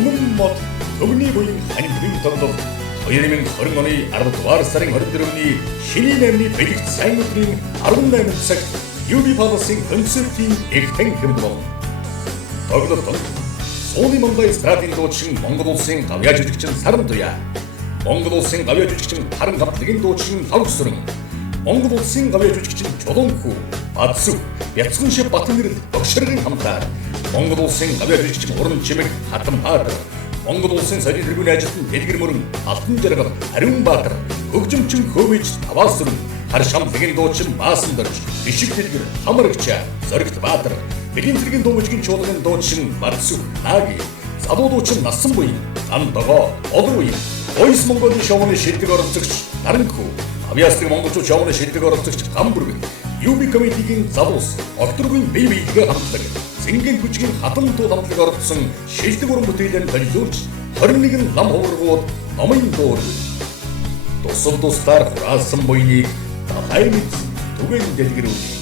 Өмнө мод Төвний буян ханьбын тоглох 2020 оны 10-р сарын 24-ний шинийн 8-ны бэлэгт сайн өдрийн 18 цагт UB Palace-ийн концертын эхтэн хэмд болно. Тоглолтод Сууны Монголын эстрадын дуучин Монгол улсын гавьяа жүжигчин Саран Туяа, Монгол улсын гавьяа жүжигчин Харан Гавтлагийн дуучин Лавгсүрэн, Монгол улсын гавьяа жүжигчин Чулуунхүү, Бадсүв, Бяцхан шив Батнэрэл Богшрын хамтаар Монгол улсын гавьяа жүжигчин Уран Чимэг Хатан Баатар, Монгол улсын соёлын тэргүүний ажилтан Дэлгэр Мөрөн Алтан Жаргал Ариун Баатар, Хөгжимчин Хөөмич Таваасүрэн, Хар шамлагийн дуучин Маасан Дорж, Бишиг Дэлгэр Хамарагчаа, Зоригт Баатар, Бэлгийн цэргийн дуучин чуулгын дуучин Бадсүв, Наги, залуу дуучин Насан буян, Ан Догоо, Олон буян, Voice Mongolia шоуны шилдэг оролцогч Наранхүү, Авьяасдаг монголчууд шоуны шилдэг оролцогч Гамбүргэн, UB Comedy-гийн залуус Окторгийн бие биегээ хамтлаг, Зингийн хүчгийн хатан дуу хамтлаг оролцсон шилдэг уран бүтээлээр төлөвлөж 21 лам хуврагууд номын дуур. Тусал тусдаар хураасан буйныг далай мэд түгээн дэлгэрүүлж